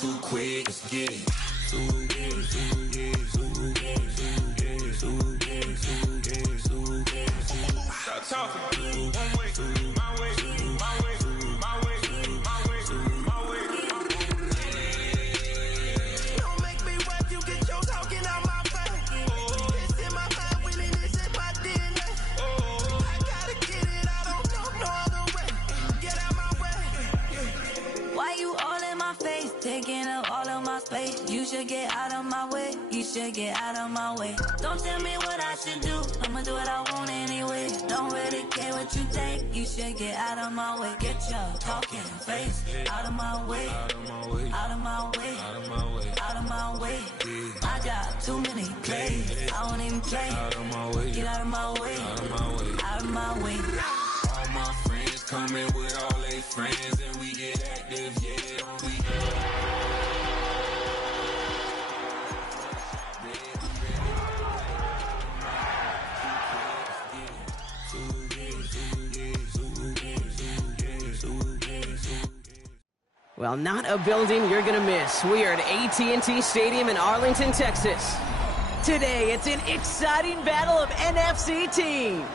too quick, let's get it. Too get it, too get it, too get it, too get it, too get it, too get it, too get it. Stop talking. One way, my way, my way, my way, my way, my way. Don't make me rap, you get your talking out my face. It's in my mind, winning this in my DNA. I gotta get it, I don't know no other way. Get out my way. Why you all in my face, taking up all of my space? You should get out of my way, you should get out of my way. Don't tell me what I should do, I'ma do what I want anyway. Don't really care what you think, you should get out of my way. Get your talking face out of my way, out of my way, out of my way, out of my way, out of my way. I got too many plays, I won't even play. Out of my way, get out of my way, out of my way, out of my way. All my friends coming with all their friends, and we get active, yeah, don't we? Well, not a building you're gonna miss. We are at AT&T Stadium in Arlington, Texas. Today, it's an exciting battle of NFC teams.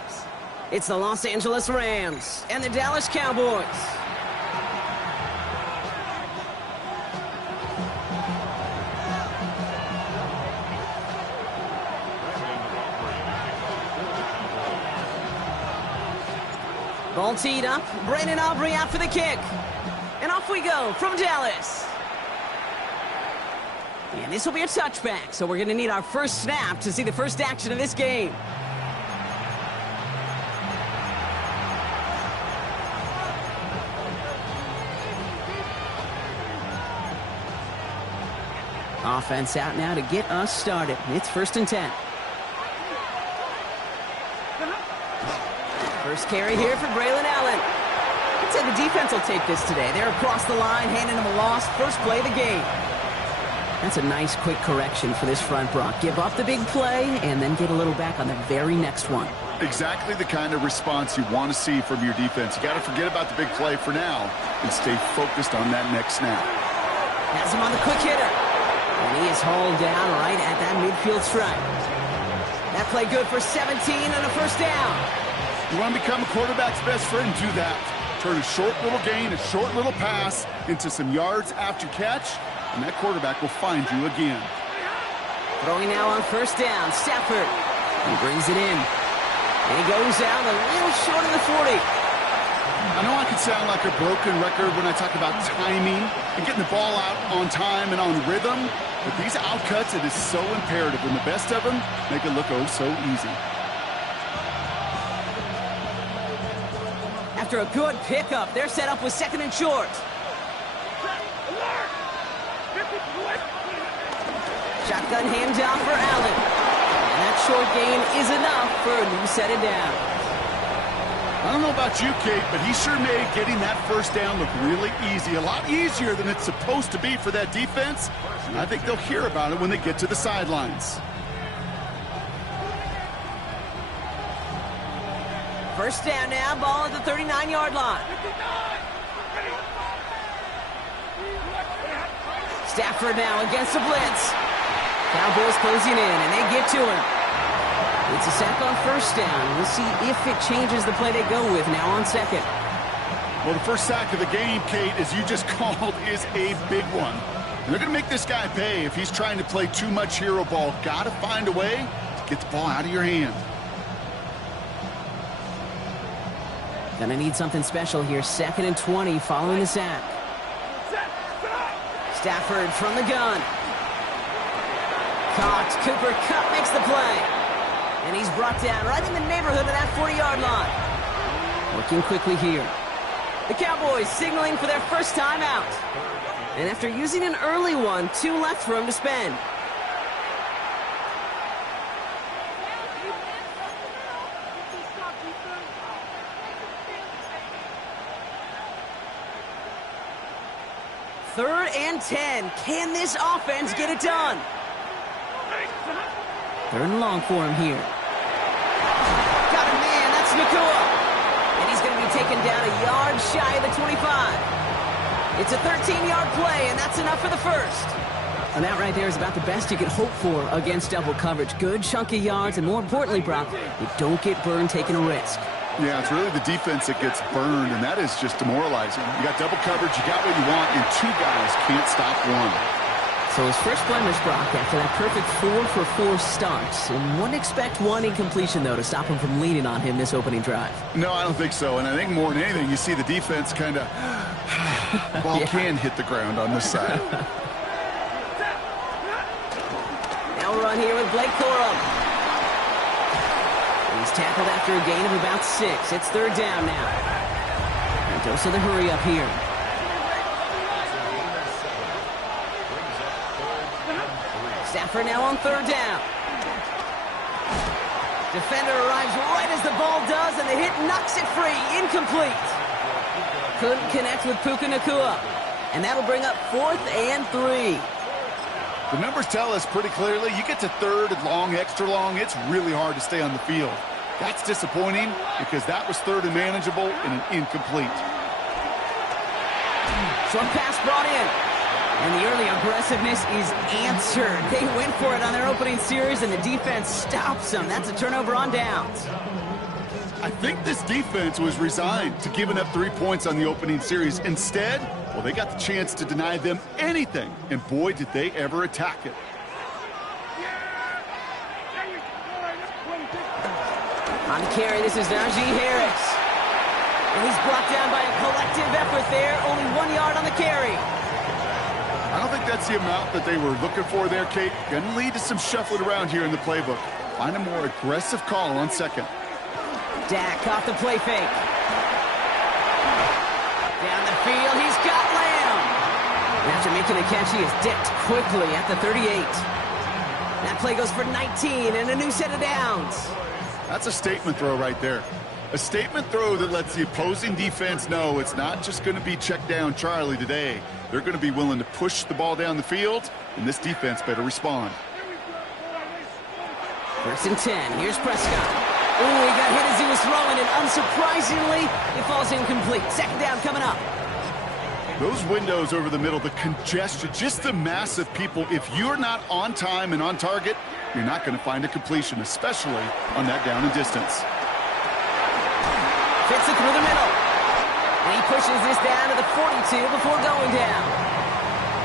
It's the Los Angeles Rams and the Dallas Cowboys. Ball teed up. Brandon Aubrey out for the kick. And off we go from Dallas. And this will be a touchback, so we're going to need our first snap to see the first action of this game. Offense out now to get us started. It's 1st and 10. First carry here for Braylon Allen. I'd say the defense will take this today. They're across the line, handing him a loss. First play of the game. That's a nice quick correction for this front, Brock. Give up the big play and then get a little back on the very next one. Exactly the kind of response you want to see from your defense. You got to forget about the big play for now and stay focused on that next snap. Has him on the quick hitter. And he is hauled down right at that midfield stripe. That play good for 17 and a first down. You want to become a quarterback's best friend? Do that. Turn a short little gain, a short little pass into some yards after catch, and that quarterback will find you again. Throwing now on first down, Stafford. He brings it in. And he goes out a little short of the 40. I know I can sound like a broken record when I talk about timing and getting the ball out on time and on rhythm, but these outcuts, it is so imperative, and the best of them make it look oh so easy. After a good pickup, they're set up with 2nd and short. Shotgun handoff for Allen. And that short gain is enough for a new set of downs. I don't know about you, Kate, but he sure made getting that first down look really easy. A lot easier than it's supposed to be for that defense. And I think they'll hear about it when they get to the sidelines. First down now, ball at the 39-yard line. Stafford now against the blitz. Cowboys closing in, and they get to him. It's a sack on first down. We'll see if it changes the play they go with now on 2nd. Well, the first sack of the game, Kate, as you just called, is a big one. And they're going to make this guy pay if he's trying to play too much hero ball. Got to find a way to get the ball out of your hand. Gonna need something special here. 2nd and 20 following the sack. Stafford from the gun. Caught. Cooper Kupp makes the play. And he's brought down right in the neighborhood of that 40-yard line. Working quickly here. The Cowboys signaling for their first time out. And after using an early one, 2 left for him to spend. Third and 10. Can this offense get it done? 3rd and long for him here. Got a man. That's Nakua. And he's going to be taken down a yard shy of the 25. It's a 13-yard play, and that's enough for the first. And that right there is about the best you can hope for against double coverage. Good chunky yards, and more importantly, Brock, you don't get burned taking a risk. Yeah, it's really the defense that gets burned, and that is just demoralizing. You got double coverage, you got what you want, and two guys can't stop one. So his first blemish, Brock, after that perfect 4-for-4 start. And wouldn't expect one incompletion, though, to stop him from leaning on him this opening drive. No, I don't think so. And I think more than anything, you see the defense kind of ball can hit the ground on this side. Now run here with Blake Corum. He's tackled after a gain of about 6. It's third down now. And dose of the hurry up here. Stafford now on third down. Defender arrives right as the ball does, and the hit knocks it free. Incomplete. Couldn't connect with Puka Nacua. And that'll bring up 4th and 3. The numbers tell us pretty clearly, you get to third and long, extra long, it's really hard to stay on the field. That's disappointing because that was third and manageable and an incomplete. Short pass brought in. And the early aggressiveness is answered. They went for it on their opening series, and the defense stops them. That's a turnover on downs. I think this defense was resigned to giving up 3 points on the opening series. Instead, well, they got the chance to deny them anything, and boy, did they ever attack it. On the carry, this is Najee Harris. And he's brought down by a collective effort there. Only 1 yard on the carry. I don't think that's the amount that they were looking for there, Kate. Going to lead to some shuffling around here in the playbook. Find a more aggressive call on second. Dak off the play fake. Down the field, he's got Lamb. And after making the catch, he is dipped quickly at the 38. That play goes for 19 and a new set of downs. That's a statement throw right there. A statement throw that lets the opposing defense know it's not just going to be check down Charlie today. They're going to be willing to push the ball down the field, and this defense better respond. 1st and 10. Here's Prescott. Oh, he got hit as he was throwing, and unsurprisingly, it falls incomplete. Second down coming up. Those windows over the middle, the congestion, just the mass of people. If you're not on time and on target, you're not going to find a completion, especially on that down and distance. Fits it through the middle. And he pushes this down to the 42 before going down.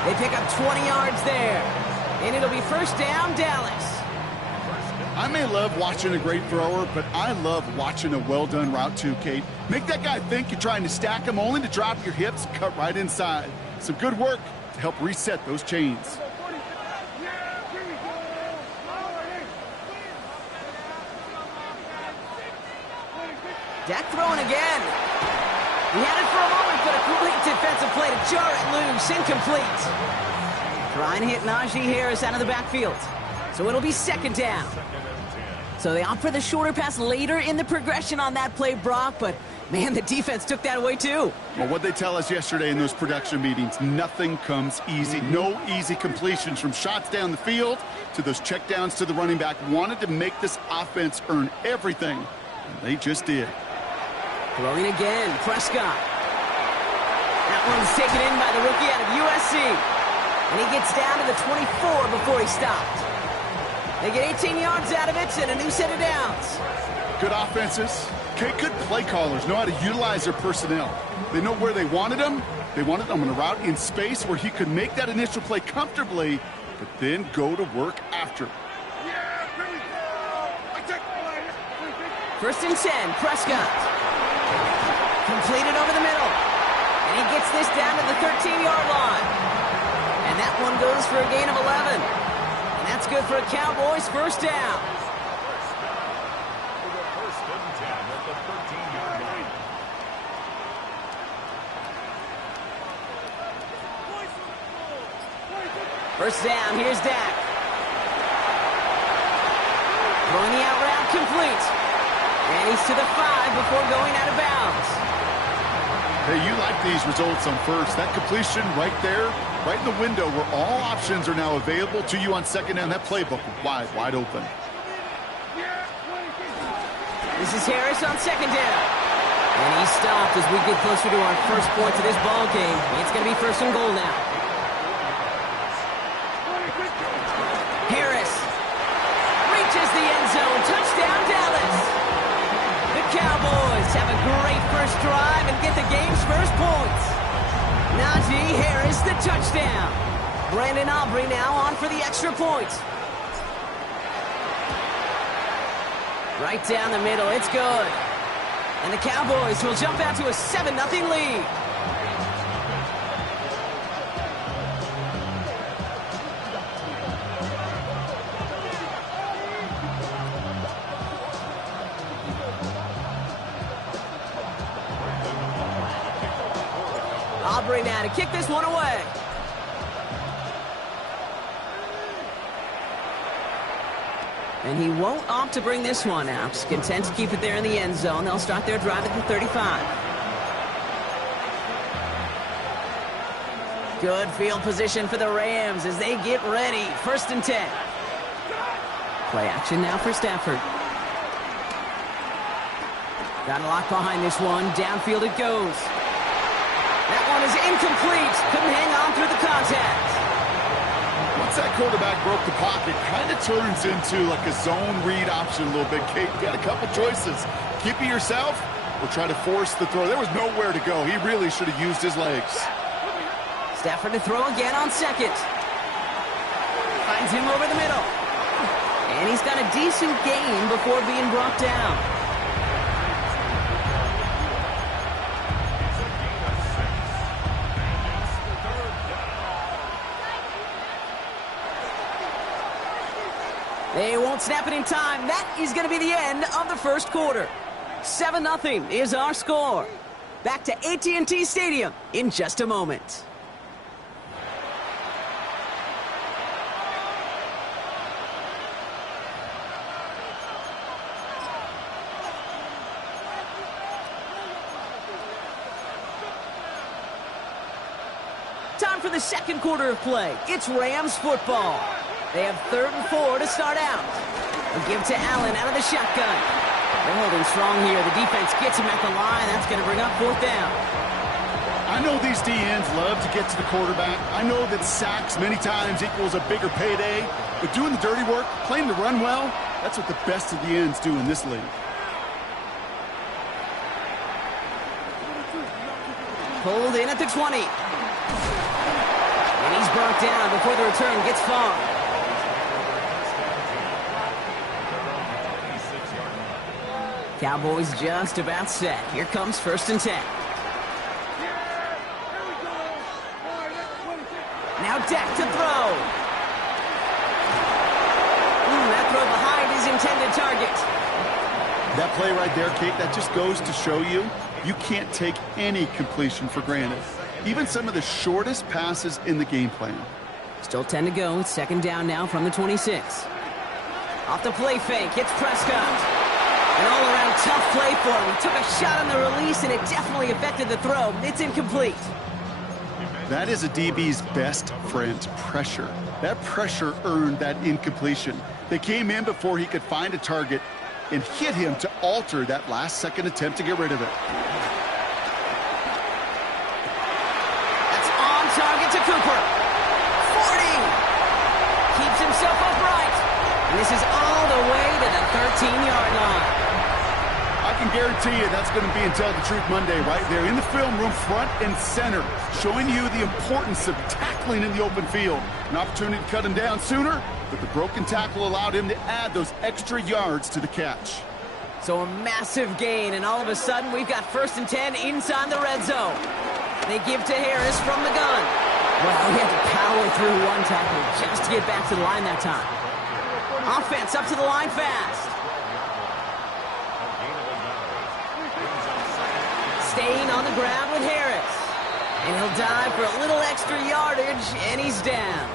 They pick up 20 yards there. And it'll be first down, Dallas. I may love watching a great thrower, but I love watching a well-done route too, Kate. Make that guy think you're trying to stack him only to drop your hips, cut right inside. Some good work to help reset those chains. Dak throwing again. He had it for a moment, but a great defensive play to jar it loose. Incomplete. Trying to hit Najee Harris out of the backfield. So it'll be second down. So they opt for the shorter pass later in the progression on that play, Brock, but man, the defense took that away too. Well, what they tell us yesterday in those production meetings, nothing comes easy. No easy completions from shots down the field to those checkdowns to the running back. Wanted to make this offense earn everything, and they just did. Throwing again, Prescott. That one's taken in by the rookie out of USC. And he gets down to the 24 before he stopped. They get 18 yards out of it and a new set of downs. Good offenses. Okay, good play callers know how to utilize their personnel. They know where they wanted them. They wanted them on a route in space where he could make that initial play comfortably, but then go to work after. 1st and 10, Prescott. Completed over the middle. And he gets this down to the 13-yard line. And that one goes for a gain of 11. And that's good for a Cowboys first down. First down, here's Dak. Throwing the out route complete. And he's to the 5 before going out of bounds. Hey, you like these results on first. That completion right there, right in the window where all options are now available to you on second down. That playbook wide open. This is Harris on second down. And he's stopped as we get closer to our first points of this ball game. It's going to be first and goal now. Harris reaches the end zone. Touchdown, Dallas. The Cowboys have a great first drive and get the game's first points. Najee Harris, the touchdown. Brandon Aubrey now on for the extra point. Right down the middle, it's good. And the Cowboys will jump out to a 7-0 lead. Aubrey now to kick this one away. And he won't opt to bring this one out. Just content to keep it there in the end zone. They'll start their drive at the 35. Good field position for the Rams as they get ready. First and 10. Play action now for Stafford. Got a lock behind this one. Downfield it goes. That one is incomplete. Couldn't hang on through the contact. Once that quarterback broke the pocket, kind of turns into like a zone read option a little bit. Kate, you got a couple choices. Keep it yourself or try to force the throw. There was nowhere to go. He really should have used his legs. Stafford to throw again on second. Finds him over the middle. And he's got a decent gain before being brought down. They won't snap it in time. That is going to be the end of the first quarter. 7-0 is our score. Back to AT&T Stadium in just a moment. Time for the second quarter of play. It's Rams football. They have 3rd and 4 to start out. A give to Allen out of the shotgun. They're holding strong here. The defense gets him at the line. That's going to bring up 4th down. I know these DNs love to get to the quarterback. I know that sacks many times equals a bigger payday. But doing the dirty work, playing to run well, that's what the best of the ends do in this league. Pulled in at the 20. And he's brought down before the return gets far. Cowboys just about set. Here comes 1st and 10. Now Dak to throw. That throw behind his intended target. That play right there, Kate, that just goes to show you can't take any completion for granted. Even some of the shortest passes in the game plan. Still 10 to go. It's 2nd down now from the 26. Off the play fake. It's Prescott. An all-around tough play for him. He took a shot on the release, and it definitely affected the throw. It's incomplete. That is a DB's best friend, pressure. That pressure earned that incompletion. They came in before he could find a target and hit him to alter that last-second attempt to get rid of it. That's on target to Cooper. 40. Keeps himself upright. And this is all the way to the 13-yard line. I can guarantee you that's going to be until the Truth Monday right there in the film room, front and center, showing you the importance of tackling in the open field. An opportunity to cut him down sooner, but the broken tackle allowed him to add those extra yards to the catch. So a massive gain, and all of a sudden we've got 1st and 10 inside the red zone. They give to Harris from the gun. Well, he had to power through one tackle just to get back to the line that time. Offense up to the line fast. Staying on the ground with Harris. And he'll dive for a little extra yardage, and he's down.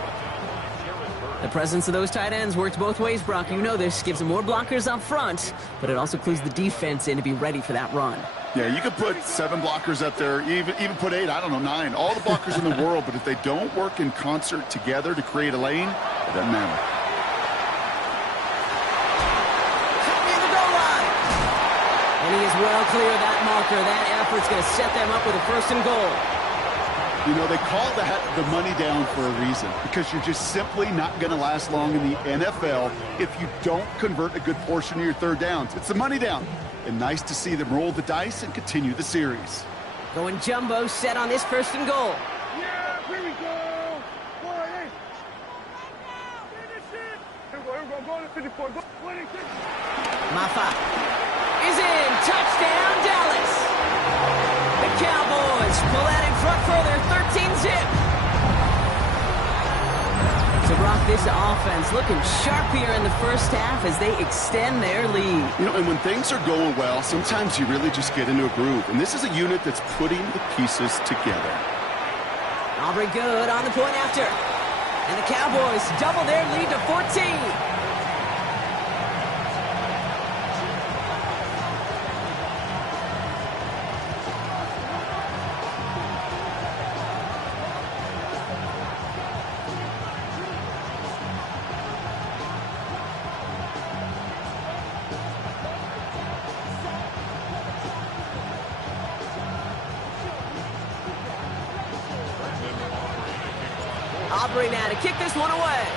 The presence of those tight ends works both ways, Brock. You know this. Gives them more blockers up front, but it also clues the defense in to be ready for that run. Yeah, you could put 7 blockers up there, even put 8, I don't know, 9. All the blockers in the world, but if they don't work in concert together to create a lane, it doesn't matter. And he is well clear of that marker. That effort's going to set them up with a 1st and goal. You know, they call that the money down for a reason, because you're just simply not going to last long in the NFL if you don't convert a good portion of your 3rd downs. It's the money down. And nice to see them roll the dice and continue the series. Going jumbo set on this 1st and goal. Yeah, here we go. Boy, hey. Finish it. Here we go. Go to 54. Go 26. Mafa is in. Touchdown, Dallas. The Cowboys pull that in front further, 13-zip. So, Brock, this offense looking sharp here in the 1st half as they extend their lead. You know, and when things are going well, sometimes you really just get into a groove. And this is a unit that's putting the pieces together. Aubrey good on the point after. And the Cowboys double their lead to 14. Aubrey now to kick this one away.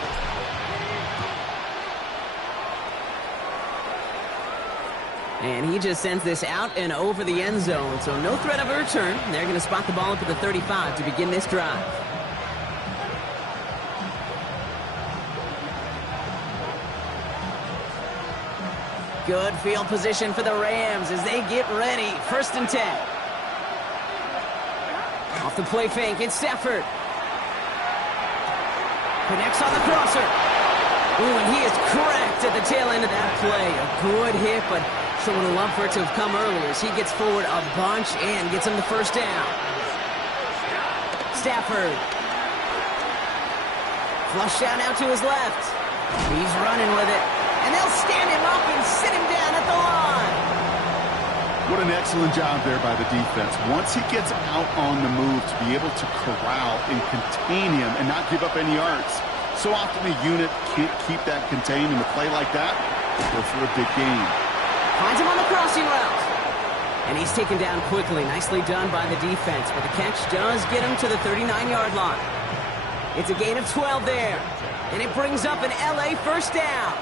And he just sends this out and over the end zone, so no threat of a return. They're going to spot the ball up at the 35 to begin this drive. Good field position for the Rams as they get ready. 1st and 10. Off the play fake, it's Stafford. Connects on the crosser. Ooh, and he is cracked at the tail end of that play. A good hit, but sure would have loved for it to have come earlier as he gets forward a bunch and gets him the 1st down. Stafford. Flushed out now to his left. He's running with it. And they'll stand him up and sit him down at the line. What an excellent job there by the defense. Once he gets out on the move, to be able to corral and contain him and not give up any yards. So often the unit can't keep that contained, and a play like that will go for a big gain. Finds him on the crossing route. And he's taken down quickly. Nicely done by the defense, but the catch does get him to the 39-yard line. It's a gain of 12 there, and it brings up an LA 1st down.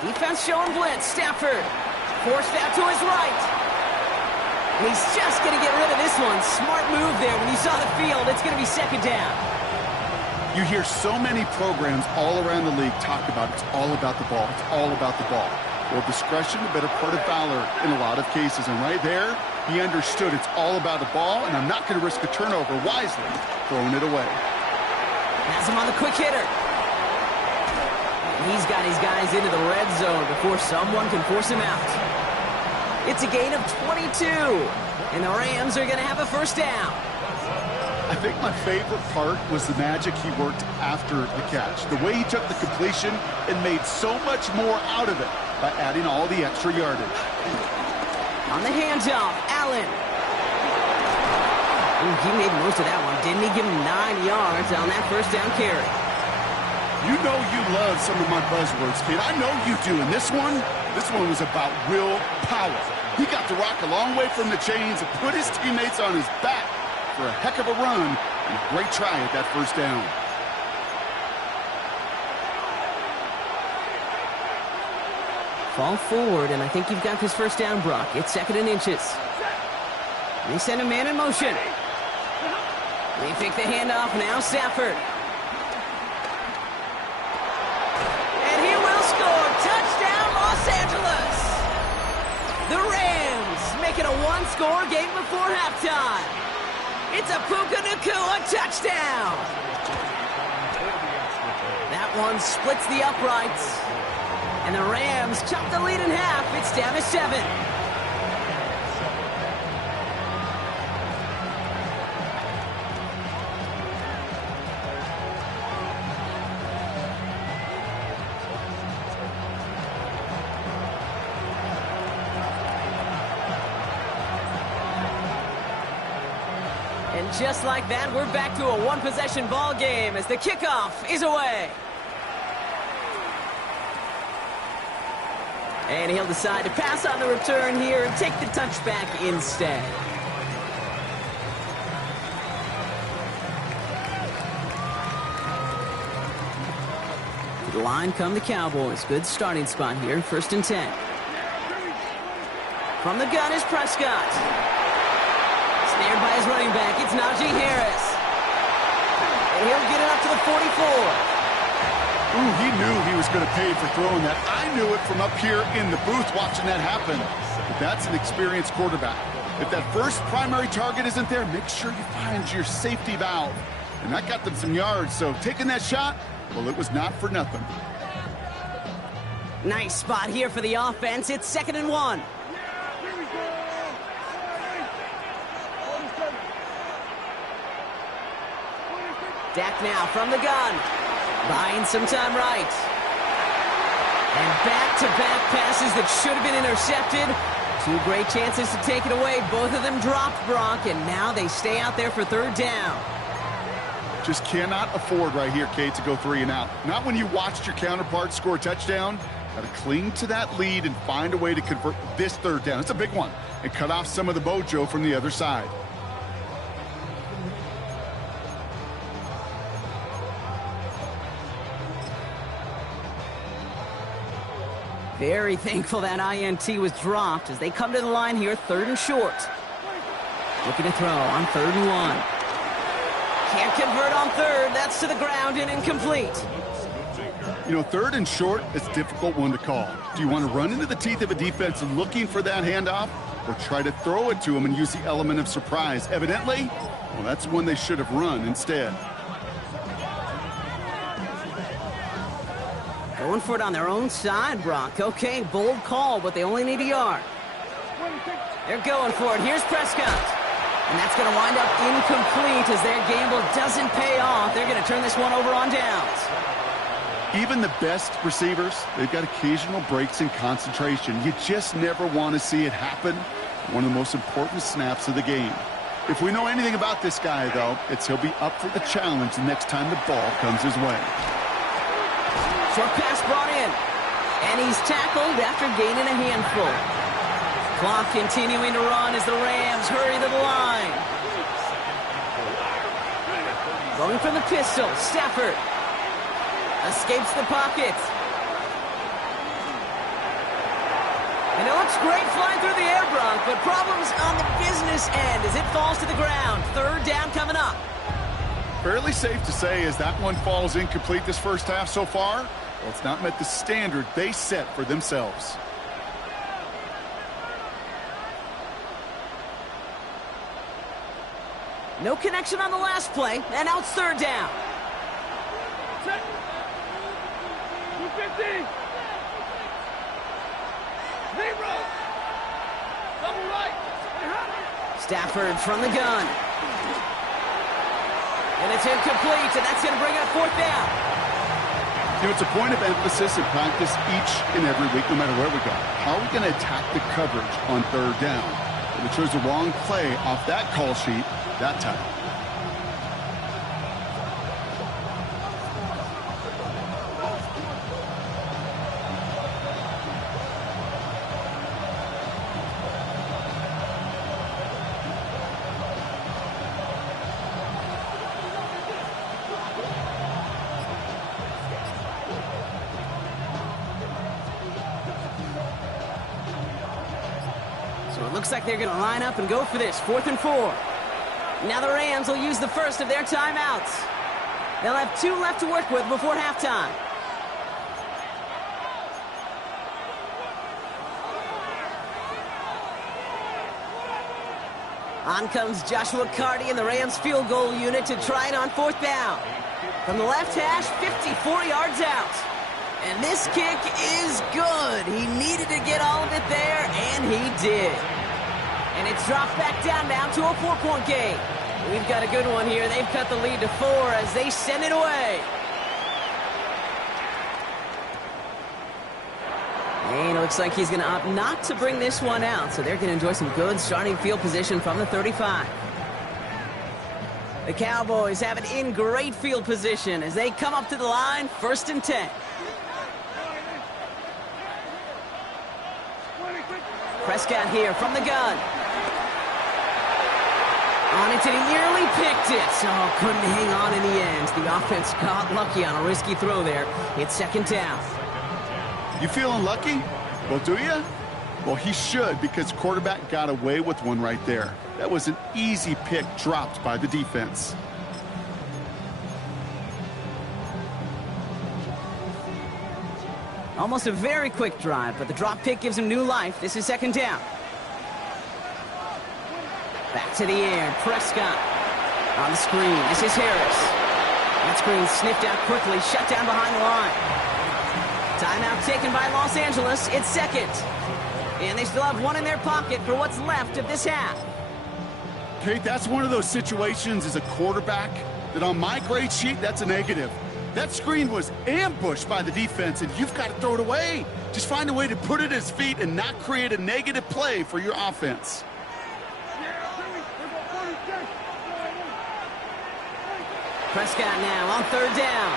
Defense showing blitz. Stafford forced out to his right. And he's just going to get rid of this one. Smart move there. When you saw the field, it's going to be 2nd down. You hear so many programs all around the league talk about it's all about the ball. It's all about the ball. Well, discretion, the better part of valor in a lot of cases. And right there, he understood it's all about the ball, and I'm not going to risk a turnover, wisely throwing it away. Has him on the quick hitter. He's got his guys into the red zone before someone can force him out. It's a gain of 22, and the Rams are going to have a 1st down. I think my favorite part was the magic he worked after the catch. The way he took the completion and made so much more out of it by adding all the extra yardage. On the handoff, Allen. Ooh, he made most of that one, didn't he? Give him 9 yards on that 1st down carry. You know you love some of my buzzwords, kid. I know you do. And this one was about real power. He got the rock a long way from the chains and put his teammates on his back for a heck of a run and a great try at that 1st down. Fall forward, and I think you've got this 1st down, Brock. It's 2nd and inches. They send a man in motion. They pick the handoff now, Stafford. Touchdown, Los Angeles! The Rams make it a 1-score game before halftime. It's a Puka Nacua touchdown. That one splits the uprights. And the Rams chop the lead in half. It's down to 7. And just like that, we're back to a 1-possession ball game as the kickoff is away. And he'll decide to pass on the return here and take the touchback instead. To the line come the Cowboys. Good starting spot here, 1st and 10. From the gun is Prescott. Snared by his running back, it's Najee Harris. And he'll get it up to the 44. Ooh, he knew he was going to pay for throwing that. I knew it from up here in the booth watching that happen. But that's an experienced quarterback. If that first primary target isn't there, make sure you find your safety valve. And that got them some yards, so taking that shot, well, it was not for nothing. Nice spot here for the offense. It's 2nd and 1. Dak now from the gun. Buying some time right. And back-to-back passes that should have been intercepted. 2 great chances to take it away. Both of them dropped, Brock, and now they stay out there for 3rd down. Just cannot afford right here, Kate, to go 3 and out. Not when you watched your counterpart score a touchdown. Got to cling to that lead and find a way to convert this 3rd down. It's a big one. And cut off some of the mojo from the other side. Very thankful that INT was dropped as they come to the line here, 3rd and short. Looking to throw on 3rd and 1. Can't convert on 3rd. That's to the ground and incomplete. You know, 3rd and short is a difficult one to call. Do you want to run into the teeth of a defense looking for that handoff, or try to throw it to them and use the element of surprise? Evidently, well, that's one they should have run instead. Going for it on their own side, Brock. Okay, bold call, but they only need a yard. They're going for it. Here's Prescott. And that's going to wind up incomplete as their gamble doesn't pay off. They're going to turn this one over on downs. Even the best receivers, they've got occasional breaks in concentration. You just never want to see it happen. One of the most important snaps of the game. If we know anything about this guy, though, it's he'll be up for the challenge the next time the ball comes his way. Short pass brought in. And he's tackled after gaining a handful. Clock continuing to run as the Rams hurry to the line. Going for the pistol. Stafford escapes the pocket. And it looks great flying through the air, Brock, but problems on the business end as it falls to the ground. 3rd down coming up. Fairly safe to say as that one falls incomplete this first half so far, well, it's not met the standard they set for themselves. No connection on the last play, and now it's 3rd down. 250. 0. Double right. Stafford from the gun. And it's incomplete, and that's going to bring up 4th down. You know, it's a point of emphasis in practice each and every week, no matter where we go. How are we going to attack the coverage on 3rd down? Well, they chose the wrong play off that call sheet that time. Looks like they're going to line up and go for this. 4th and 4. Now the Rams will use the first of their timeouts. They'll have 2 left to work with before halftime. On comes Joshua Carty and the Rams field goal unit to try it on 4th down. From the left hash, 54 yards out. And this kick is good. He needed to get all of it there, and he did. And it's dropped back down now to a 4-point game. We've got a good one here. They've cut the lead to 4 as they send it away. And it looks like he's going to opt not to bring this one out, so they're going to enjoy some good starting field position from the 35. The Cowboys have it in great field position as they come up to the line, 1st and 10. Prescott here from the gun. On it, and he nearly picked it. Oh, couldn't hang on in the end. The offense got lucky on a risky throw there. It's second down. You feeling lucky? Well, do you? Well, he should, because quarterback got away with one right there. That was an easy pick dropped by the defense. Almost a very quick drive, but the drop pick gives him new life. This is second down. Back to the air, Prescott on the screen. This is Harris. That screen sniffed out quickly, shut down behind the line. Timeout taken by Los Angeles. It's second. And they still have one in their pocket for what's left of this half. Kate, that's one of those situations as a quarterback that on my grade sheet, that's a negative. That screen was ambushed by the defense, and you've got to throw it away. Just find a way to put it at his feet and not create a negative play for your offense. Prescott now on third down.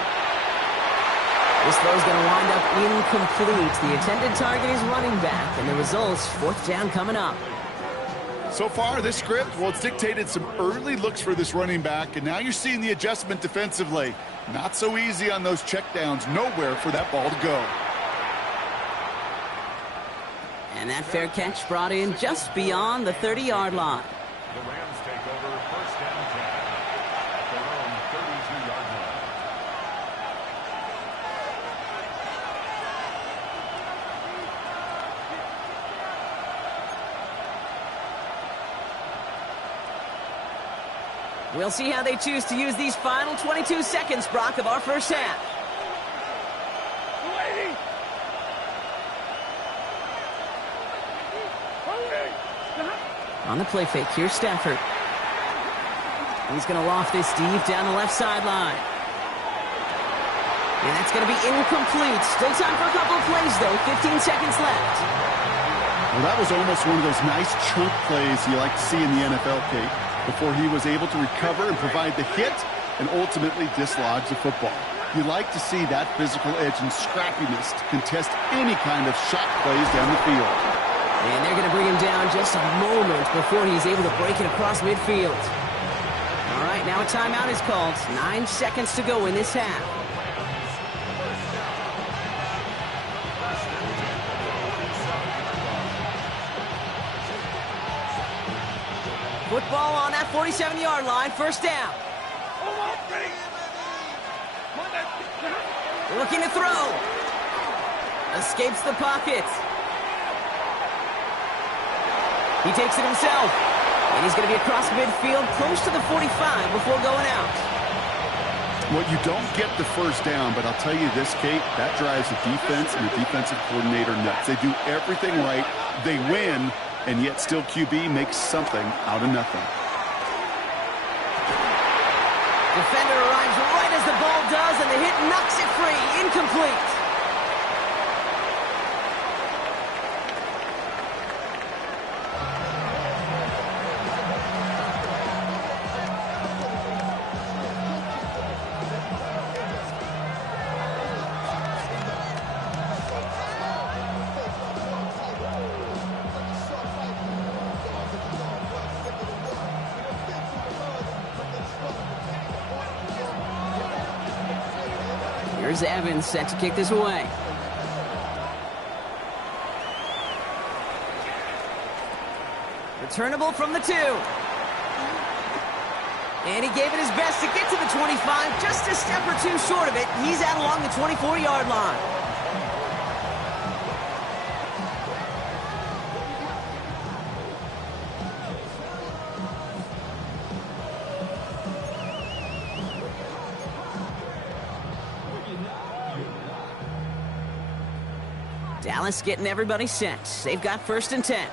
This throw's going to wind up incomplete. The intended target is running back, and the result's fourth down coming up. So far, this script, well, it's dictated some early looks for this running back, and now you're seeing the adjustment defensively. Not so easy on those checkdowns. Nowhere for that ball to go. And that fair catch brought in just beyond the 30-yard line. The Rams take over first down 10 at their own 32-yard line. We'll see how they choose to use these final 22 seconds, Brock, of our first half. On the play fake, here's Stafford. He's going to loft this deep down the left sideline. And that's going to be incomplete. Still time for a couple of plays, though. 15 seconds left. Well, that was almost one of those nice chunk plays you like to see in the NFL, Kate, before he was able to recover and provide the hit and ultimately dislodge the football. You like to see that physical edge and scrappiness to contest any kind of shot plays down the field. And they're going to bring him down just a moment before he's able to break it across midfield. All right, now a timeout is called. 9 seconds to go in this half. Football on that 47-yard line, first down. Looking to throw. Escapes the pocket. He takes it himself. And he's going to be across midfield, close to the 45 before going out. Well, you don't get the first down, but I'll tell you this, Kate, that drives the defense and the defensive coordinator nuts. They do everything right. They win, and yet still QB makes something out of nothing. Defender arrives right as the ball does, and the hit knocks it free. Incomplete. Here's Evans set to kick this away. Returnable from the 2. And he gave it his best to get to the 25. Just a step or two short of it. He's out along the 24-yard line. Dallas getting everybody set. They've got first and 10.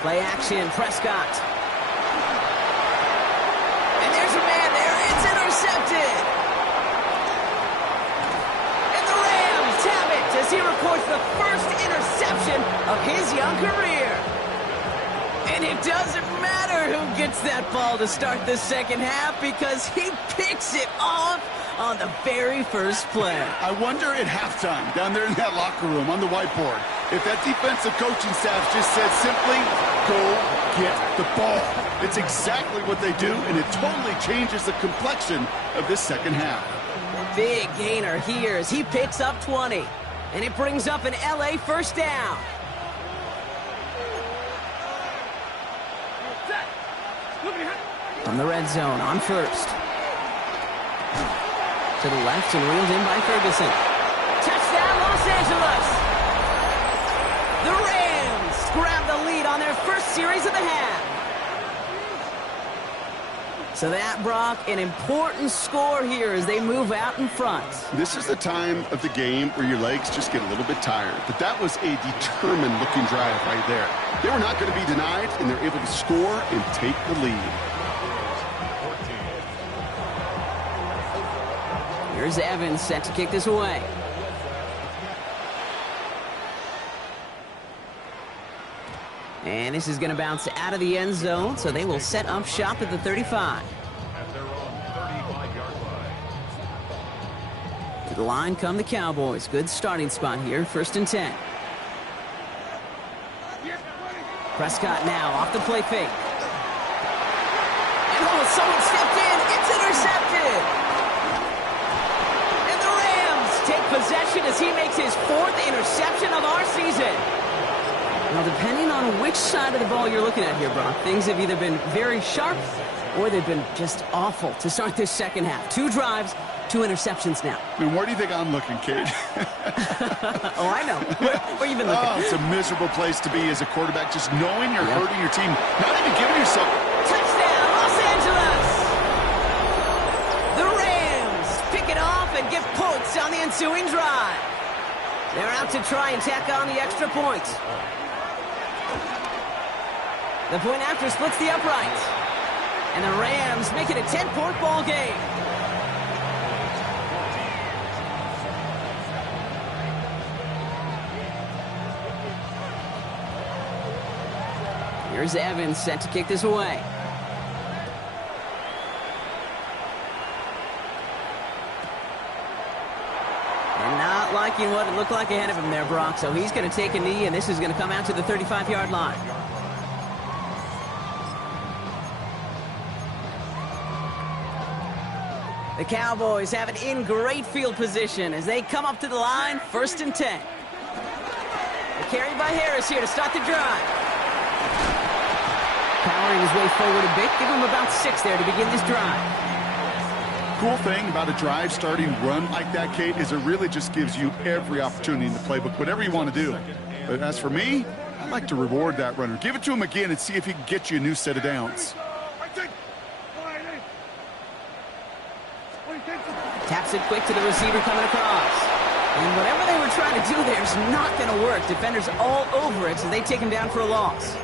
Play action, Prescott. And there's a man there. It's intercepted. And the Rams have it as he records the first interception of his young career. And it doesn't matter matter who gets that ball to start the second half because he picks it off on the very first play. I wonder at halftime, down there in that locker room on the whiteboard, if that defensive coaching staff just said simply, go get the ball. It's exactly what they do, and it totally changes the complexion of this second half. Big gainer here as he picks up 20. And it brings up an LA first down. From the red zone on first. To the left and reeled in by Ferguson. Touchdown, Los Angeles! The Rams grab the lead on their first series of the half. So that, Brock, an important score here as they move out in front. This is the time of the game where your legs just get a little bit tired. But that was a determined-looking drive right there. They were not going to be denied, and they're able to score and take the lead. Here's Evans set to kick this away. And this is going to bounce out of the end zone, so they will set up shop at the 35. At their own 35-yard line. To the line come the Cowboys. Good starting spot here, 1st and 10. Prescott now off the play fake. And oh, someone stepped in. It's intercepted. And the Rams take possession as he makes his 4th interception of our season. Now, depending on which side of the ball you're looking at here, Brock, things have either been very sharp or they've been just awful to start this second half. 2 drives, 2 interceptions now. And where do you think I'm looking, Kate? Oh, I know. Where you been looking? Oh, it's a miserable place to be as a quarterback, just knowing you're hurting your team, not even giving yourself. Touchdown, Los Angeles! The Rams pick it off and get points on the ensuing drive. They're out to try and tack on the extra point. The point after splits the upright. And the Rams make it a 10-point ball game. Here's Evans set to kick this away. And not liking what it looked like ahead of him there, Brock. So he's going to take a knee, and this is going to come out to the 35-yard line. The Cowboys have it in great field position as they come up to the line, 1st and 10. They're carried by Harris here to start the drive. Powering his way forward a bit. Give him about 6 there to begin this drive. Cool thing about a drive starting run like that, Kate, is it really just gives you every opportunity in the playbook, whatever you want to do. But as for me, I like to reward that runner. Give it to him again and see if he can get you a new set of downs. Taps it quick to the receiver coming across. And whatever they were trying to do there is not going to work. Defenders all over it, so they take him down for a loss.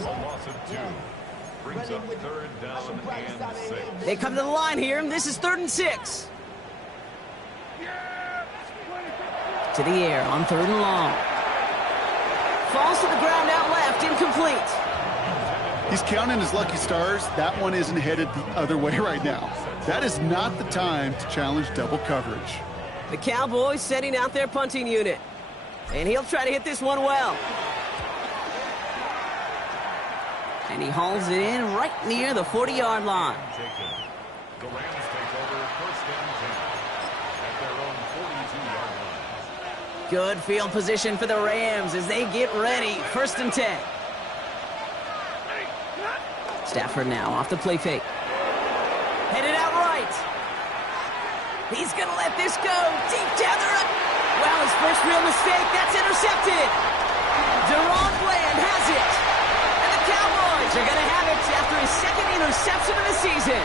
A loss of 2. Brings up 3rd down and 6. They come to the line here, and this is 3rd and 6. To the air on 3rd and long. Falls to the ground out left, incomplete. He's counting his lucky stars. That one isn't headed the other way right now. That is not the time to challenge double coverage. The Cowboys setting out their punting unit. And he'll try to hit this one well. And he hauls it in right near the 40-yard line. The Rams take over 1st and 10 at their own 42-yard line. Good field position for the Rams as they get ready. 1st and 10. Stafford now off the play fake. Headed out right. He's going to let this go deep down the right. Well, his first real mistake. That's intercepted. Deron Bland has it. And the Cowboys are going to have it after his 2nd interception of the season.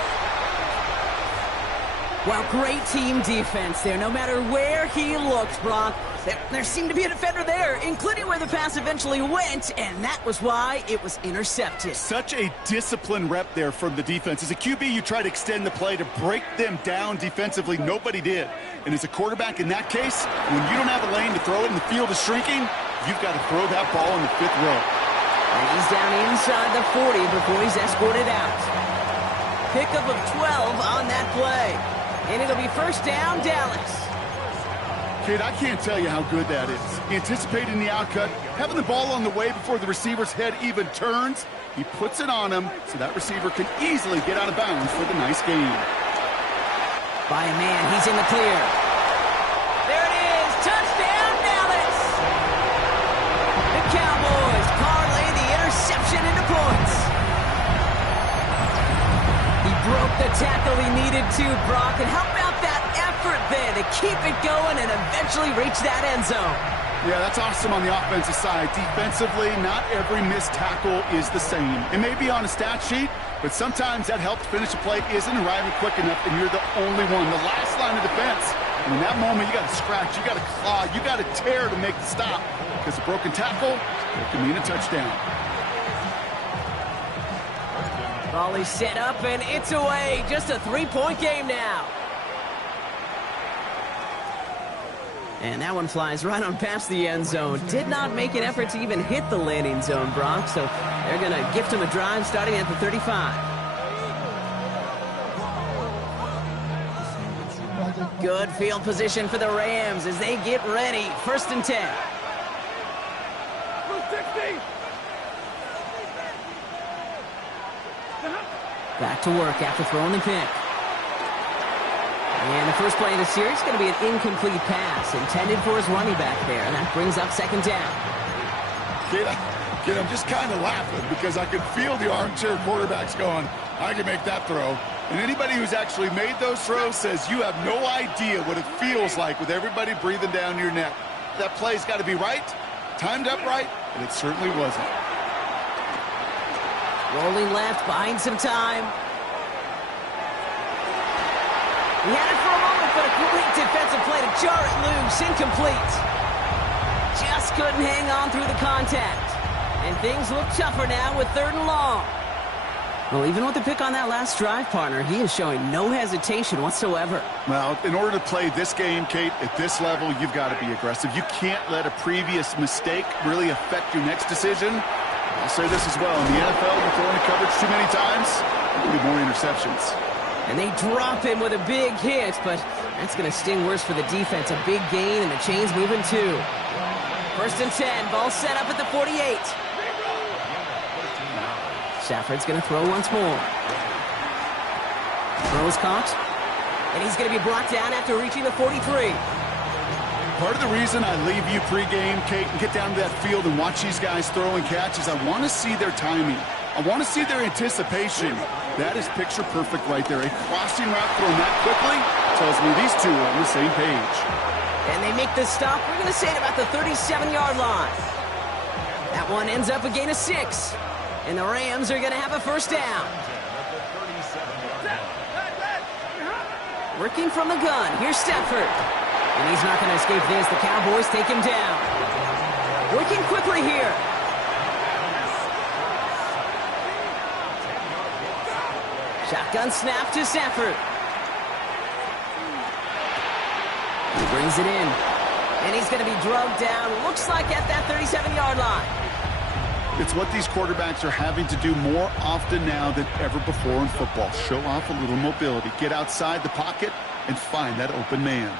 Well, great team defense there. No matter where he looked, Brock, there seemed to be a defender there, including where the pass eventually went, and that was why it was intercepted. Such a disciplined rep there from the defense. As a QB, you try to extend the play to break them down defensively. Nobody did. And as a quarterback in that case, when you don't have a lane to throw it and the field is shrinking, you've got to throw that ball in the 5th row. And he's down inside the 40 before he's escorted out. Pickup of 12 on that play. And it'll be first down, Dallas. Kid, I can't tell you how good that is. Anticipating the outcut, having the ball on the way before the receiver's head even turns. He puts it on him so that receiver can easily get out of bounds for the nice gain. By a man, he's in the clear. There it is, touchdown Dallas! The Cowboys parlay the interception into points. He broke the tackle he needed to, Brock, and how about that effort there to keep it going and eventually reach that end zone? Yeah, that's awesome on the offensive side. Defensively, not every missed tackle is the same. It may be on a stat sheet, but sometimes that help to finish a play isn't arriving quick enough, and you're the only one, the last line of defense. And in that moment, you got to scratch, you got to claw, you got to tear to make the stop, because a broken tackle, it can mean a touchdown. Ball is set up, and it's away. Just a 3-point game now. And that one flies right on past the end zone. Did not make an effort to even hit the landing zone, Brock. So they're going to gift him a drive starting at the 35. Good field position for the Rams as they get ready. First and 10. Back to work after throwing the pick. And the first play of the series is going to be an incomplete pass intended for his running back there. And that brings up second down. Kid, I'm just kind of laughing because I could feel the armchair quarterbacks going, I can make that throw. And anybody who's actually made those throws says you have no idea what it feels like with everybody breathing down your neck. That play's got to be right, timed up right, and it certainly wasn't. Rolling left, buying some time. He had it for a moment, but a great defensive play to jar it loose. Incomplete. Just couldn't hang on through the contact. And things look tougher now with 3rd and long. Well, even with the pick on that last drive, partner, he is showing no hesitation whatsoever. Well, in order to play this game, Kate, at this level, you've got to be aggressive. You can't let a previous mistake really affect your next decision. I'll say this as well. In the NFL, you're throwing coverage too many times, there'll be more interceptions. And they drop him with a big hit, but that's going to sting worse for the defense. A big gain, and the chain's moving too. First and 10, ball set up at the 48. Stafford's going to throw once more. Throw is caught, and he's going to be brought down after reaching the 43. Part of the reason I leave you pregame, Kate, and get down to that field and watch these guys throw and catch is I want to see their timing. I want to see their anticipation. That is picture perfect right there. A crossing route thrown that quickly tells me these two are on the same page. And they make the stop, we're going to say, at about the 37-yard line. That one ends up a gain of 6. And the Rams are going to have a first down. Working from the gun, here's Stafford. And he's not going to escape this. The Cowboys take him down. Working quickly here. Shotgun snap to Stafford. He brings it in. And he's going to be drugged down, looks like at that 37-yard line. It's what these quarterbacks are having to do more often now than ever before in football. Show off a little mobility. Get outside the pocket and find that open man.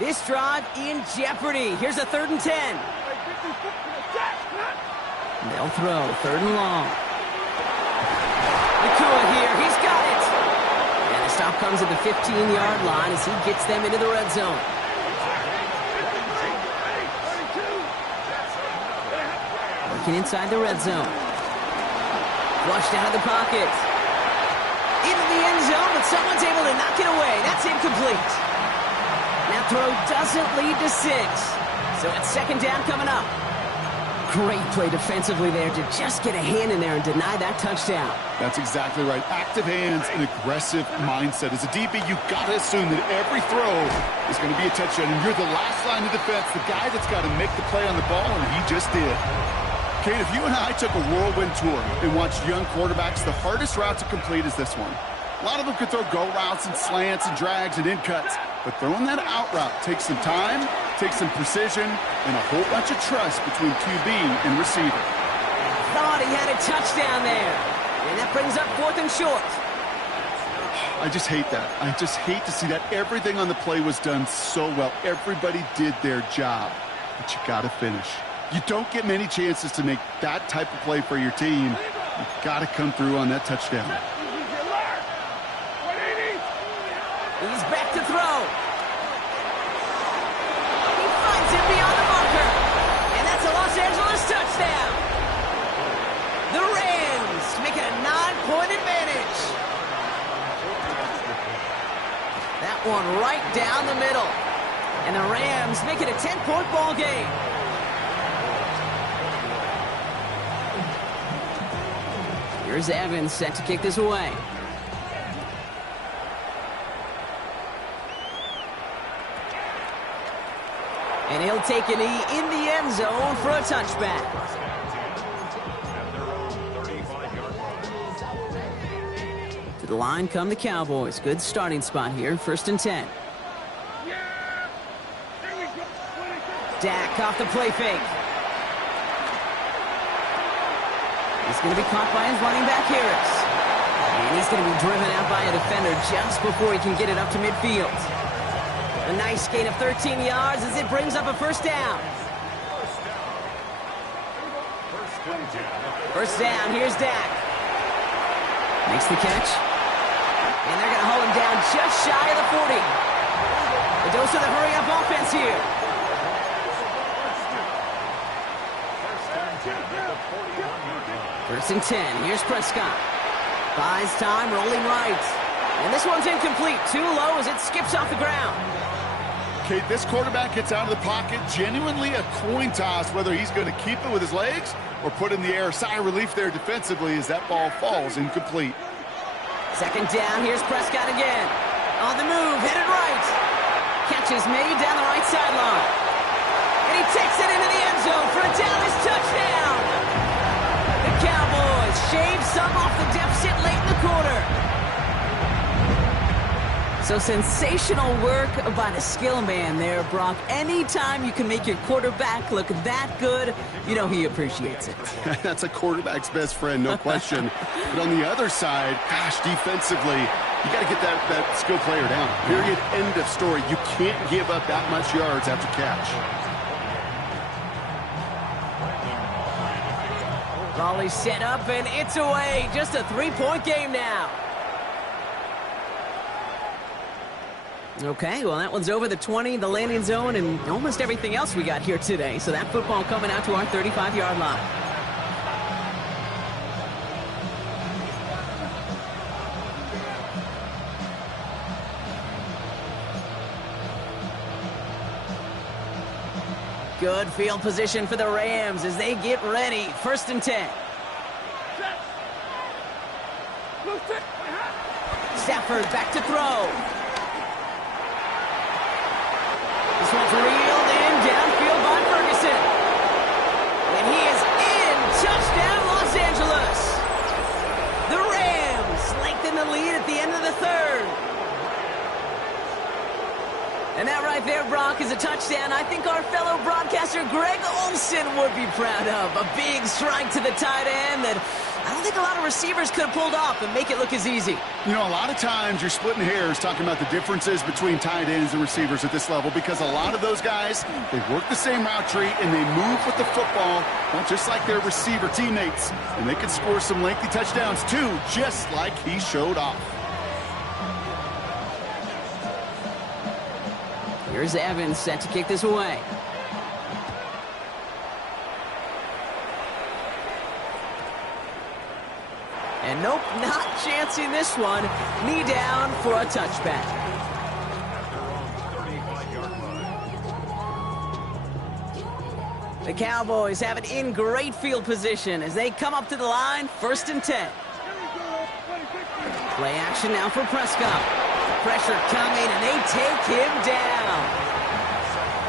This drive in jeopardy. Here's a 3rd and 10. They'll throw 3rd and long. Nakua here. He's got it. And the stop comes at the 15-yard line as he gets them into the red zone. Working inside the red zone. Flushed out of the pocket. Into the end zone, but someone's able to knock it away. That's incomplete. That throw doesn't lead to 6. So it's second down coming up. Great play defensively there to just get a hand in there and deny that touchdown. That's exactly right. Active hands and aggressive mindset. As a DB, you've got to assume that every throw is going to be a touchdown. And you're the last line of defense, the guy that's got to make the play on the ball, and he just did. Kate, if you and I took a whirlwind tour and watched young quarterbacks, the hardest route to complete is this one. A lot of them could throw go routes and slants and drags and in cuts, but throwing that out route takes some time, takes some precision, and a whole bunch of trust between QB and receiver. Thought he had a touchdown there. And that brings up 4th and short. I just hate that. I just hate to see that. Everything on the play was done so well. Everybody did their job, but you got to finish. You don't get many chances to make that type of play for your team. You got to come through on that touchdown. He's back to throw. He finds it beyond the marker. And that's a Los Angeles touchdown. The Rams make it a 9-point advantage. That one right down the middle. And the Rams make it a 10-point ball game. Here's Evans set to kick this away. And he'll take a knee in the end zone for a touchback. To the line come the Cowboys. Good starting spot here. 1st and 10. Dak off the play fake. He's going to be caught by his running back, Harris. And he's going to be driven out by a defender just before he can get it up to midfield. A nice gain of 13 yards as it brings up a 1st down. First down, here's Dak. Makes the catch. And they're going to hold him down just shy of the 40. A dose of the hurry-up offense here. First and 10, here's Prescott. Buys time, rolling right. And this one's incomplete, too low as it skips off the ground. Okay, this quarterback gets out of the pocket, genuinely a coin toss whether he's going to keep it with his legs or put in the air. Sigh of relief there defensively as that ball falls incomplete. 2nd down, here's Prescott again. On the move, headed right. Catch is made down the right sideline. And he takes it into the end zone for a Dallas touchdown. The Cowboys shave some off the deficit late in the quarter. So sensational work by the skill man there, Brock. Anytime you can make your quarterback look that good, you know he appreciates it. That's a quarterback's best friend, no question. But on the other side, gosh, defensively, you got to get that skill player down. Period, end of story. You can't give up that much yards after catch. Raleigh set up, and it's away. Just a 3-point game now. Okay, well, that one's over the 20, the landing zone, and almost everything else we got here today. So that football coming out to our 35-yard line. Good field position for the Rams as they get ready. 1st and 10. Stafford back to throw. This one's reeled in downfield by Ferguson. And he is in. Touchdown, Los Angeles. The Rams lengthen the lead at the end of the 3rd. And that right there, Brock, is a touchdown I think our fellow broadcaster Greg Olsen would be proud of. A big strike to the tight end that I don't think a lot of receivers could have pulled off and make it look as easy. You know, a lot of times you're splitting hairs talking about the differences between tight ends and receivers at this level because a lot of those guys, they work the same route tree and they move with the football, well, just like their receiver teammates. And they can score some lengthy touchdowns too, just like he showed off. Here's Evans set to kick this away. And nope, not chancing this one. Knee down for a touchback. The Cowboys have it in great field position as they come up to the line. 1st and 10. Play action now for Prescott. Pressure coming, and they take him down.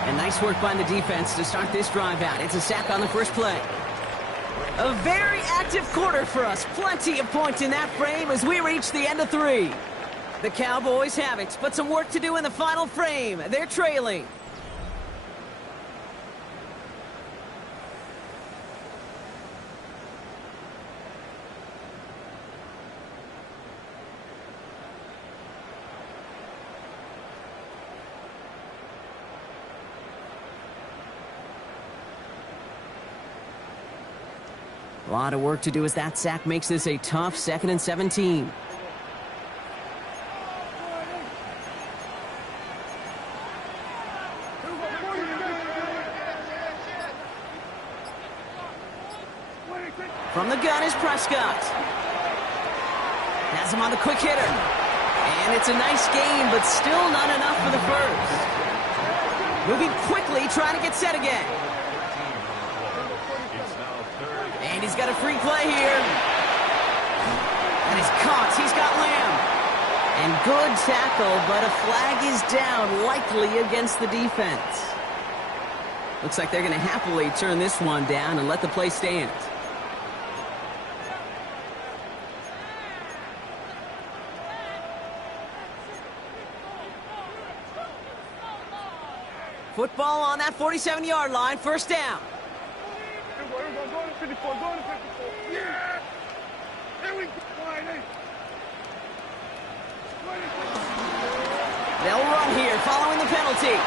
And nice work by the defense to start this drive out. It's a sack on the first play. A very active quarter for us. Plenty of points in that frame as we reach the end of 3. The Cowboys have it, but some work to do in the final frame. They're trailing. A lot of work to do as that sack makes this a tough 2nd and 17. From the gun is Prescott. Has him on the quick hitter. And it's a nice game, but still not enough for the first. Moving quickly, trying to get set again. And he's got a free play here. And he's caught. He's got Lamb. And good tackle, but a flag is down, likely against the defense. Looks like they're going to happily turn this one down and let the play stand. Football on that 47-yard line, first down. They'll run here following the penalty.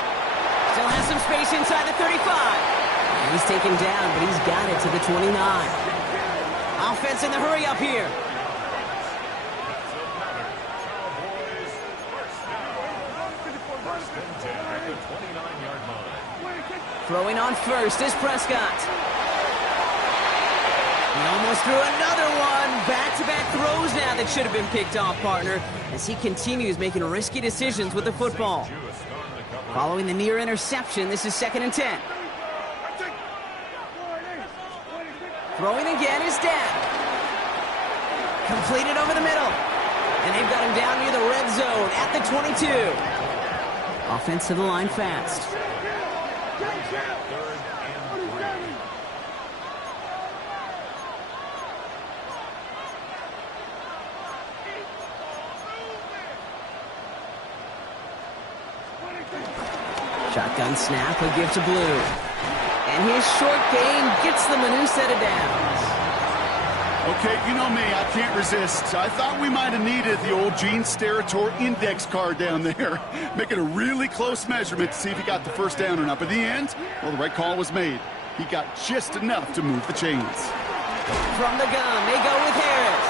Still has some space inside the 35. And he's taken down, but he's got it to the 29. Offense in the hurry up here. Throwing on first is Prescott. He almost threw another one. Back-to-back throws now that should have been picked off, partner, as he continues making risky decisions with the football. Following the near interception, this is 2nd and 10. Throwing again is Dad. Completed over the middle. And they've got him down near the red zone at the 22. Offense to the line fast. Shotgun snap, a give to Blue. And his short game gets them a new set of downs. Okay, you know me, I can't resist. I thought we might have needed the old Gene Steratore index card down there, making a really close measurement to see if he got the first down or not. But in the end, well, the right call was made. He got just enough to move the chains. From the gun, they go with Harris.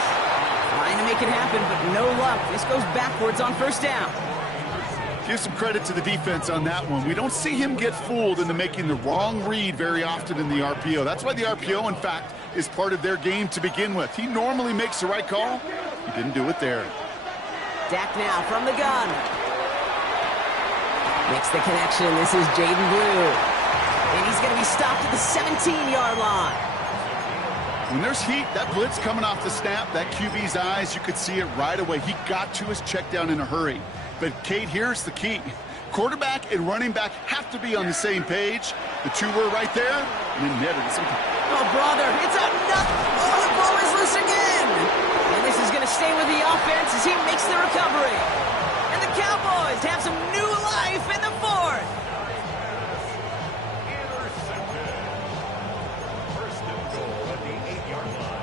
Trying to make it happen, but no luck. This goes backwards on first down. Give some credit to the defense on that one. We don't see him get fooled into making the wrong read very often in the RPO. That's why the RPO, in fact, is part of their game to begin with. He normally makes the right call. He didn't do it there. Dak now from the gun. Makes the connection. This is Jaden Blue. And he's going to be stopped at the 17-yard line. When there's heat, that blitz coming off the snap, that QB's eyes, you could see it right away. He got to his check down in a hurry. But, Kate, here's the key. Quarterback and running back have to be on the same page. The two were right there, and then netted. Oh, brother, it's another. Oh, the ball is loose again. And this is going to stay with the offense as he makes the recovery. And the Cowboys have some new life in the 4th. First and goal at the 8-yard line.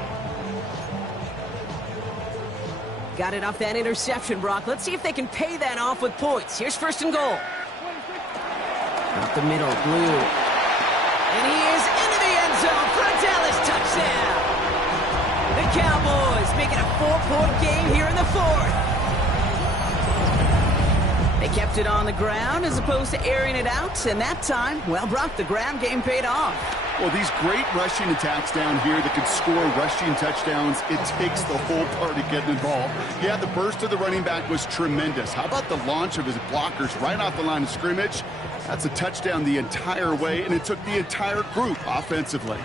Got it off that interception, Brock. Let's see if they can pay that off with points. Here's first and goal. Up the middle, Blue. And he is into the end zone for a Dallas touchdown. The Cowboys making a 4-point game here in the 4th. They kept it on the ground as opposed to airing it out. And that time, well, Brock, the ground game paid off. Well, these great rushing attacks down here that can score rushing touchdowns, it takes the whole party getting involved. Yeah, the burst of the running back was tremendous. How about the launch of his blockers right off the line of scrimmage? That's a touchdown the entire way, and it took the entire group offensively.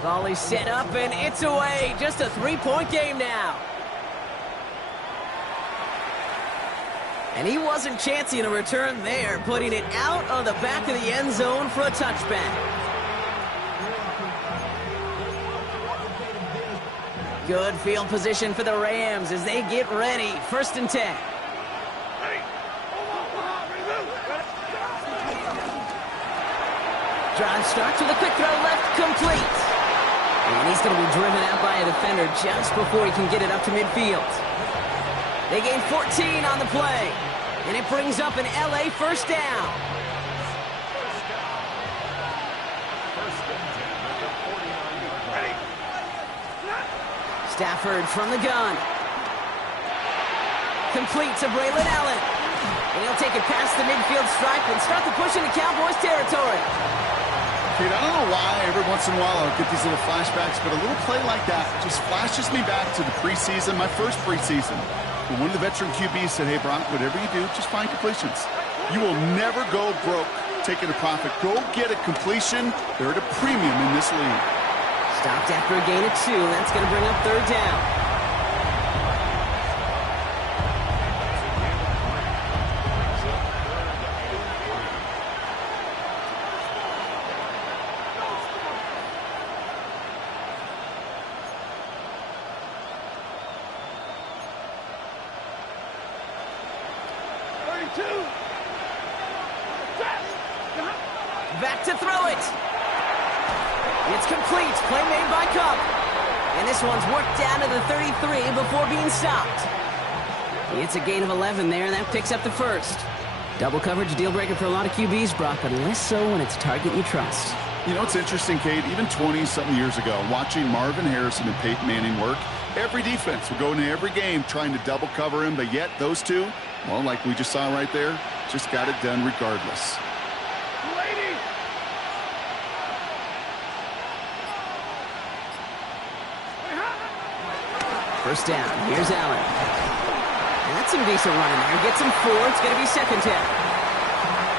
Volley set up, and it's away. Just a 3-point game now. And he wasn't chancing a return there, putting it out of the back of the end zone for a touchback. Good field position for the Rams as they get ready. 1st and 10. Drive starts with a quick throw left, complete. And he's going to be driven out by a defender just before he can get it up to midfield. They gain 14 on the play. And it brings up an LA 1st down. Stafford from the gun. Complete to Braylon Allen. And he'll take it past the midfield stripe and start the push into Cowboys territory. Kate, I don't know why every once in a while I'll get these little flashbacks, but a little play like that just flashes me back to the preseason, my first preseason. When one of the veteran QBs said, hey, Brock, whatever you do, just find completions. You will never go broke taking a profit. Go get a completion. They're at a premium in this league. Stopped after a gain of 2. That's going to bring up 3rd down. Back to throw it. It's complete. Play made by Cup. And this one's worked down to the 33 before being stopped. It's a gain of 11 there, and that picks up the 1st. Double coverage deal breaker for a lot of QBs, Brock, but less so when it's a target you trust. You know, it's interesting, Kate, even 20-something years ago, watching Marvin Harrison and Peyton Manning work, every defense would go into every game trying to double cover him, but yet those two, well, like we just saw right there, just got it done regardless. 1st down. Here's Allen. And that's some decent running there. Gets him 4. It's going to be 2nd down.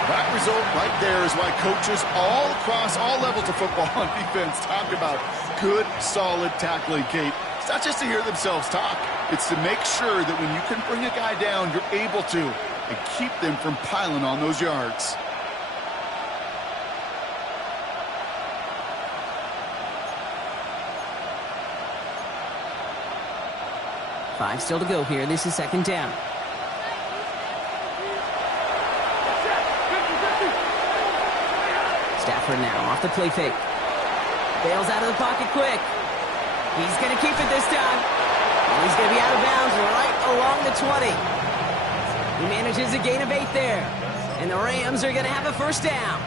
That result right there is why coaches all across all levels of football on defense talk about good, solid tackling, Kate. It's not just to hear themselves talk. It's to make sure that when you can bring a guy down, you're able to, and keep them from piling on those yards. Five still to go here. This is 2nd down. Stafford now off the play fake. Bails out of the pocket quick. He's going to keep it this time. And he's going to be out of bounds right along the 20. He manages a gain of 8 there. And the Rams are going to have a 1st down.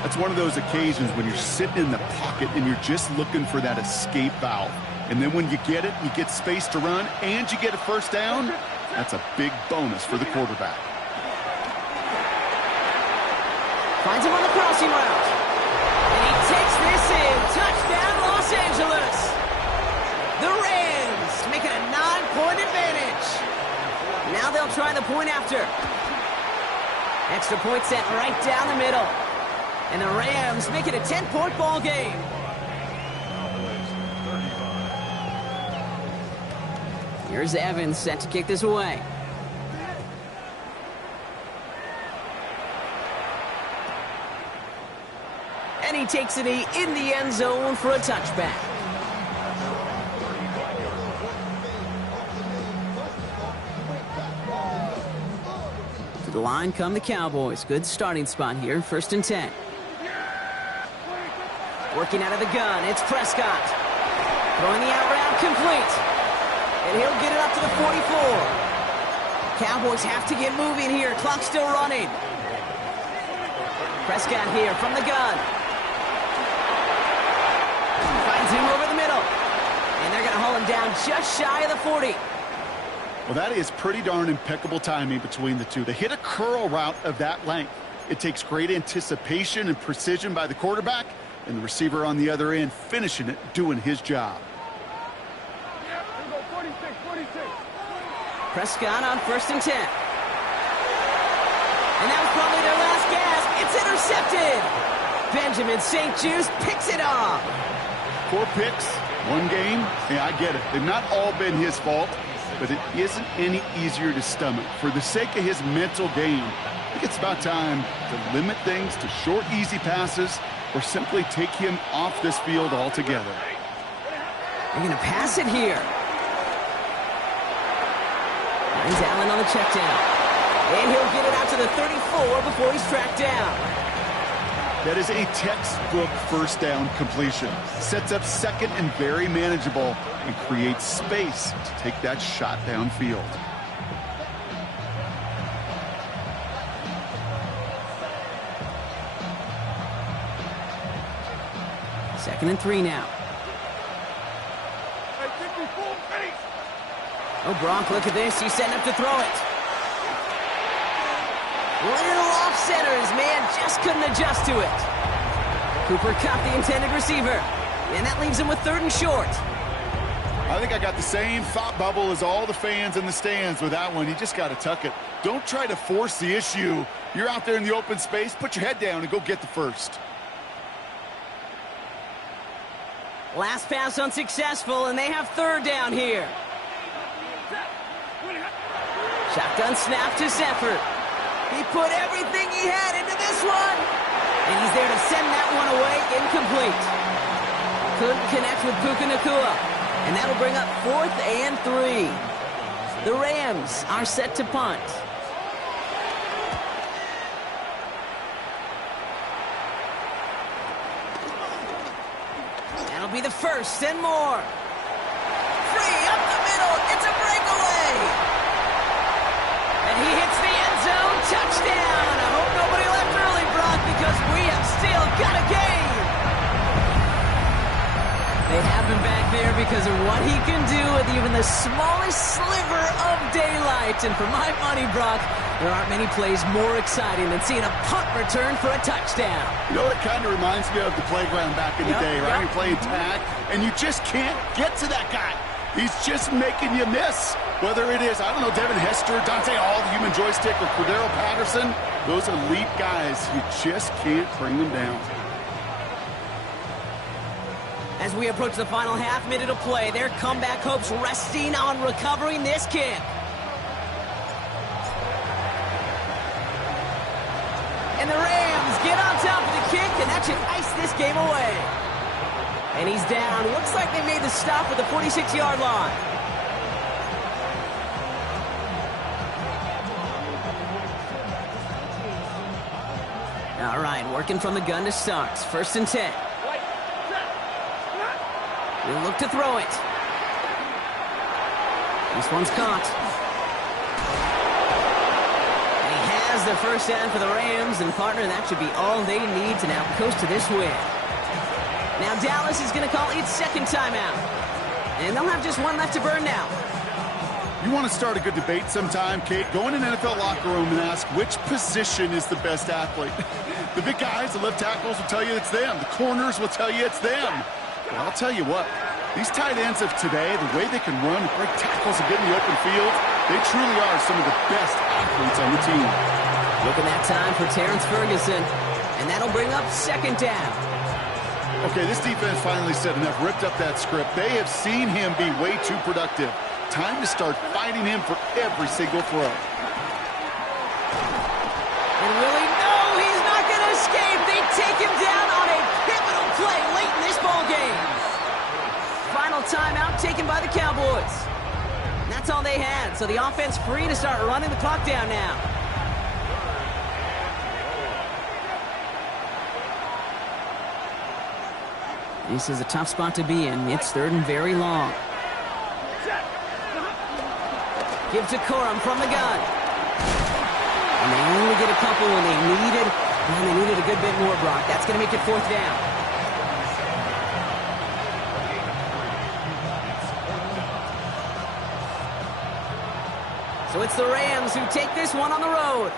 That's one of those occasions when you're sitting in the pocket and you're just looking for that escape valve. And then when you get it, you get space to run, and you get a 1st down, that's a big bonus for the quarterback. Finds him on the crossing route. And he takes this in. Touchdown, Los Angeles. The Rams make it a 9-point advantage. Now they'll try the point after. Extra point set right down the middle. And the Rams make it a 10-point ball game. Here's Evans set to kick this away. And he takes it in the end zone for a touchback. To the line come the Cowboys. Good starting spot here. 1st and 10. Working out of the gun. It's Prescott. Throwing the out route complete. And he'll get it up to the 44. Cowboys have to get moving here. Clock still running. Prescott here from the gun. Finds him over the middle. And they're going to haul him down just shy of the 40. Well, that is pretty darn impeccable timing between the two. To hit a curl route of that length, it takes great anticipation and precision by the quarterback, and the receiver on the other end finishing it, doing his job. Prescott on 1st and 10. And that was probably their last gasp. It's intercepted. Benjamin St. Juste picks it off. 4 picks, 1 game. Yeah, I get it. They've not all been his fault. but it isn't any easier to stomach. For the sake of his mental game, I think it's about time to limit things to short, easy passes or simply take him off this field altogether. They're going to pass it here. Finds Allen on the check down. And he'll get it out to the 34 before he's tracked down. That is a textbook first down completion. Sets up second and very manageable and creates space to take that shot downfield. Second and 3 now. Hey, give me full face. Oh, Gronk, look at this. He's setting up to throw it. Little off center. His man just couldn't adjust to it. Cooper caught the intended receiver. And that leaves him with 3rd and short. I think I got the same thought bubble as all the fans in the stands with that one. You just got to tuck it. Don't try to force the issue. You're out there in the open space. Put your head down and go get the first. Last pass unsuccessful, and they have 3rd down here. Shotgun snap to Zephyr. He put everything he had into this one. And he's there to send that one away, incomplete. Couldn't connect with Puka Nacua. And that'll bring up 4th and 3. The Rams are set to punt. That'll be the first and more. Free up the middle. It's a breakaway. And he hits the end zone. Touchdown. I hope nobody left early, Brock, because we have still got a game. They have him back there because of what he can do with even the smallest sliver of daylight. And for my money, Brock, there aren't many plays more exciting than seeing a punt return for a touchdown. You know, it kind of reminds me of the playground back in the day, right? You're playing tag, and you just can't get to that guy. He's just making you miss. Whether it is, I don't know, Devin Hester, Dante Hall, the human joystick, or Cordero Patterson, those elite guys, you just can't bring them down. As we approach the final half minute of play, their comeback hopes resting on recovering this kick. And the Rams get on top of the kick, and that should ice this game away. And he's down. Looks like they made the stop at the 46-yard line. All right, working from the gun to start. 1st and 10. We'll look to throw it. This one's caught. And he has the first down for the Rams, and partner, that should be all they need to now coast to this win. Now Dallas is going to call its 2nd timeout. And they'll have just one left to burn now. You want to start a good debate sometime, Kate? Go in an NFL locker room and ask which position is the best athlete. The big guys, the left tackles will tell you it's them. The corners will tell you it's them. But I'll tell you what, these tight ends of today, the way they can run, break tackles, and get in the open field, they truly are some of the best athletes on the team. Looking that time for Terrence Ferguson, and that'll bring up 2nd down. Okay, this defense finally said enough, ripped up that script. They have seen him be way too productive. Time to start fighting him for every single throw. And really, no, he's not going to escape. They take him down on a pivotal play late in this ball game. Final timeout taken by the Cowboys. And that's all they had, so the offense free to start running the clock down now. This is a tough spot to be in. It's 3rd and very long. Give to Corum from the gun. And they only get a couple when they needed, well, they needed a good bit more, Brock. That's going to make it 4th down. So it's the Rams who take this one on the road.